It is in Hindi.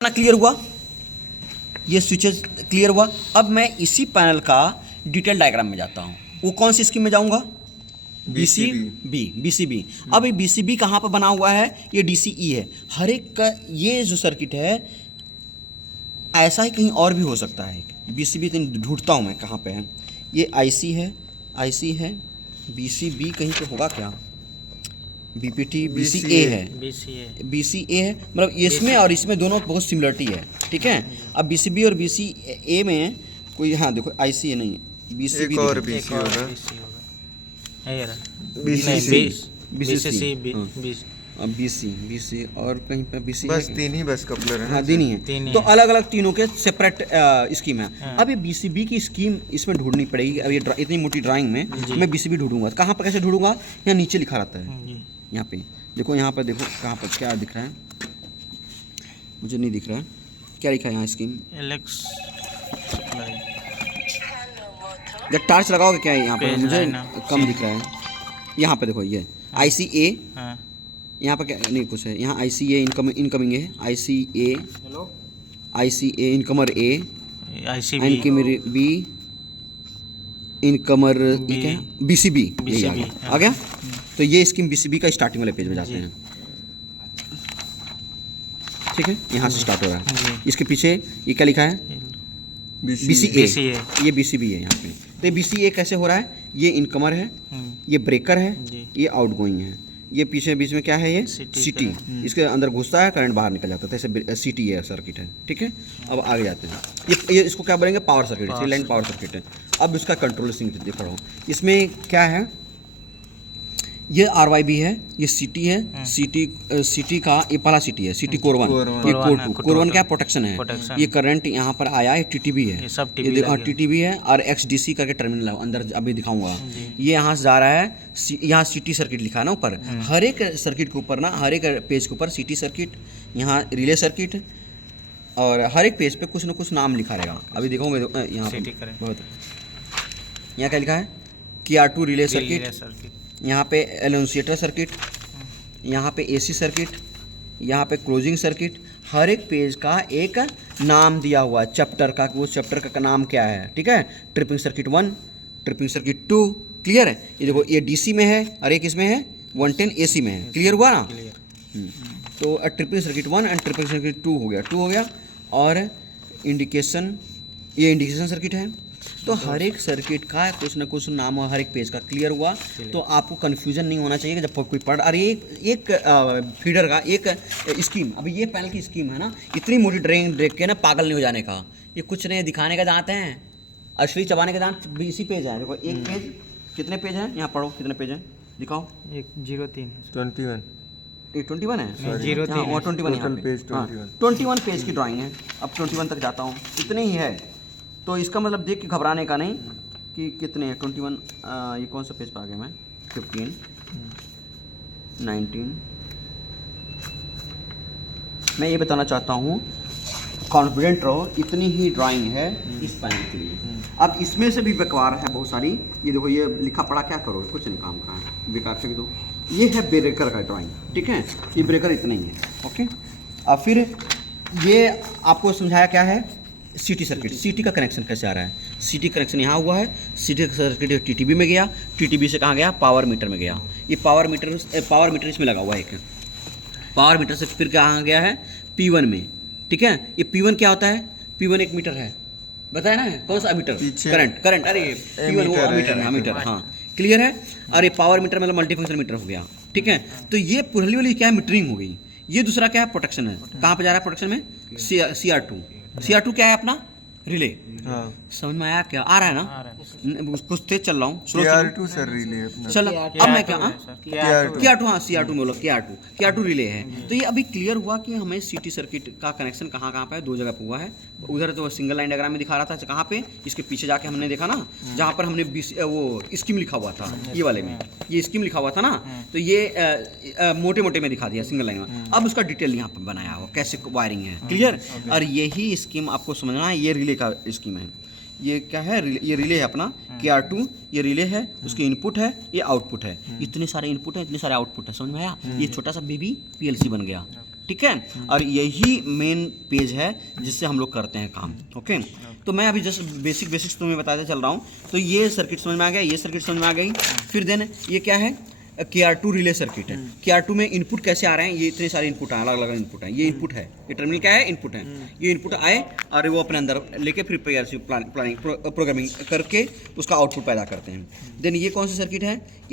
ना क्लियर हुआ, ये स्विचेस क्लियर हुआ। अब मैं इसी पैनल का डिटेल डायग्राम में जाता हूँ। वो कौन सी स्कीम में जाऊँगा? बीसीबी। अब ये बीसीबी कहाँ पर बना हुआ है? ये डीसीई है। हर एक का ये जो सर्किट है ऐसा ही कहीं और भी हो सकता है। बीसीबी ढूंढता हूँ मैं कहाँ पे है। ये आईसी है, बीसीबी कहीं पे होगा क्या? बीपीटी बीसीए है, बीसीए है, मतलब इसमें और इसमें दोनों बहुत सिमिलरिटी है। ठीक है, अब बीसीबी और बीसीए में कोई, हाँ देखो आईसी है, नहीं बीसीबी और बीसी होगा, बीसी और कहीं पे बीसी बस तीन ही बस कपलर है। हाँ तीन ही है, तो अलग अलग तीनों के सेपरेट स्कीम है। अब ये बीसीबी की स्कीम इसमें ढूंढनी पड़ेगी। अब ये इतनी मोटी ड्राइंग में मैं बीसीबी ढूंढूंगा, कहाँ पर कैसे ढूंढूंगा? यहाँ नीचे लिखा रहता है, यहाँ पे देखो, यहाँ पर देखो कहाँ पर क्या दिख रहा है, मुझे नहीं दिख रहा है क्या लिखा है यहाँ स्कीम। जब टॉर्च लगाओगे क्या है यहाँ पर, मुझे कम दिख रहा है। यहाँ पे देखो ये ICA, यहाँ पर क्या नहीं कुछ है, यहाँ ICA इनकमिंग है, ICA incomer A, incomer B, incomer क्या है, BCB आ गया। तो ये स्कीम BCB का स्टार्टिंग वाले पेज में जाते हैं। ठीक है, यहाँ से स्टार्ट हो रहा है। इसके पीछे ये क्या लिखा है? BCA, ये BCB है यहाँ पे। तो ये BCA कैसे हो रहा है? ये इनकमर है, ये ब्रेकर है, ये आउटगोइंग है, ये पीछे बीच में क्या है? ये सिटी, इसके अंदर घुसता है, करंट बाहर निकल जाता है, ऐसे सिटी है सर्किट है। ठीक है, अब आगे जाते हैं। ये इसको क्या बोलेंगे? Power circuit, three line power circuit है। अब इसका कंट्रोल सिंक देख रहा हूँ, इसमें क्या है? ये RYB है, ये सिटी है, सिटी का ये पहला सिटी है, सिटी कोर 1, ये कोर 2, कोर 1 क्या प्रोटेक्शन है। ये करंट यहाँ पर आया है, TTB है, ये देखो TTB है, और XDC करके टर्मिनल है अंदर, अभी दिखाऊंगा। ये यहाँ से जा रहा है, यहाँ सिटी सर्किट लिखा है ना ऊपर, हर एक सर्किट के ऊपर ना, हर एक पेज के ऊपर सिटी सर्किट, यहाँ रिले सर्किट, और हर एक पेज पे कुछ ना कुछ नाम लिखा रहेगा। अभी दिखाऊंगे यहाँ पर बहुत, यहाँ क्या लिखा है? KR2 रिले सर्किट, यहाँ पे एनुंशिएटर सर्किट, यहाँ पे AC सर्किट, यहाँ पे क्लोजिंग सर्किट। हर एक पेज का एक नाम दिया हुआ है चैप्टर का, वो चैप्टर का नाम क्या है। ठीक है, tripping circuit 1, tripping circuit 2, clear है। ये देखो ये DC में है और एक इसमें है 110 AC में है। क्लियर हुआ ना? तो tripping circuit 1 and tripping circuit 2 हो गया। और इंडिकेशन, ये इंडिकेशन सर्किट है। तो हर एक सर्किट का कुछ ना कुछ नाम है, हर एक पेज का। क्लियर हुआ? तो आपको कन्फ्यूजन नहीं होना चाहिए कि जब कोई पढ़, अरे एक फीडर का एक स्कीम, अभी ये पैनल की स्कीम है ना, इतनी मोटी ड्राइंग देख के ना पागल नहीं हो जाने का। ये कुछ नहीं दिखाने के दांत हैं, असली चबाने के दांत 20 पेज है। देखो एक पेज, कितने पेज हैं यहाँ पढ़ो, कितने पेज हैं दिखाओ। 21 ये 21 है, 21 पेज की ड्राइंग है। अब 21 तक जाता हूँ, इतने ही है। तो इसका मतलब देख के घबराने का नहीं कि कितने हैं। 21, ये कौन सा पेज पे आ गया मैं? 15, 19। मैं ये बताना चाहता हूँ, कॉन्फिडेंट रहो, इतनी ही ड्राइंग है इस पैनल के लिए। अब इसमें से भी बेकार है बहुत सारी। ये देखो, ये लिखा पढ़ा क्या करोगे, कुछ नहीं काम का है, बेकार फेंक दो। ये है ब्रेकर का ड्राइंग। ठीक है, ये ब्रेकर इतना ही है। ओके, अब फिर ये आपको समझाया क्या है? सिटी सर्किट, सिटी का कनेक्शन कैसे आ रहा है। सिटी कनेक्शन यहाँ हुआ है, सिटी सर्किट TTB में गया, TTB से कहाँ गया? पावर मीटर में गया। ये पावर मीटर इसमें लगा हुआ है एक, पावर मीटर से फिर कहाँ गया है? P1 में। ठीक है, ये P1 क्या होता है? P1 एक मीटर है, बताया ना, कौन सा मीटर? करंट, अरे P1 वो मीटर, हाँ क्लियर है। और ये पावर मीटर मतलब मल्टीफंक्शन मीटर हो गया। ठीक है, तो ये पुरली वाली क्या है? मीटरिंग हो गई। ये दूसरा क्या है? प्रोटेक्शन है। कहाँ पे जा रहा है प्रोटेक्शन में? CR2 क्या है अपना? रिले। हाँ। समझ में आया क्या? आ रहा है ना? कुछ तेज चल रहा हूँ। KR2 सर रिले अपना। चलो अब मैं क्या? KR2, हाँ CR2 में बोलो, KR2 रिले है। तो ये अभी क्लियर हुआ कि हमें सिटी सर्किट का कनेक्शन कहाँ कहाँ पे है, दो जगह पे हुआ है। उधर तो सिंगल लाइन डायग्राम में दिखा रहा था, कहाँ पे? इसके पीछे जाके हमने देखा ना, जहाँ पर हमने वो स्कीम लिखा हुआ था, ये वाले में ये स्कीम लिखा हुआ था ना, तो ये मोटे मोटे में दिखा दिया सिंगल लाइन में। अब उसका डिटेल यहाँ पर बनाया हुआ, कैसे वायरिंग है। क्लियर? और यही स्कीम आपको समझना है, ये रिले का स्कीम है। ये क्या है? ये रिले है अपना KR2, ये रिले है, उसकी इनपुट है, ये आउटपुट है। इतने सारे इनपुट है, इतने सारे आउटपुट है, समझ में आया? ये छोटा सा बेबी PLC बन गया। ठीक है। और यही मेन पेज है जिससे हम लोग करते हैं काम। ओके, तो मैं अभी जस्ट बेसिक्स तुम्हें बताते चल रहा हूँ। तो ये सर्किट समझ में आ गया, ये सर्किट समझ में आ गई। फिर देन ये क्या है, KR2 रिले सर्किट है। KR2 में इनपुट कैसे आ रहे हैं, ये इतने सारे इनपुट हैं, अलग अलग इनपुट हैं। ये इनपुट है, ये टर्मिनल क्या है, इनपुट है। ये इनपुट आए और वो अपने अंदर लेके फिर प्रोग्रामिंग करके उसका आउटपुट पैदा करते हैं। देन ये कौन सी सर्किट है,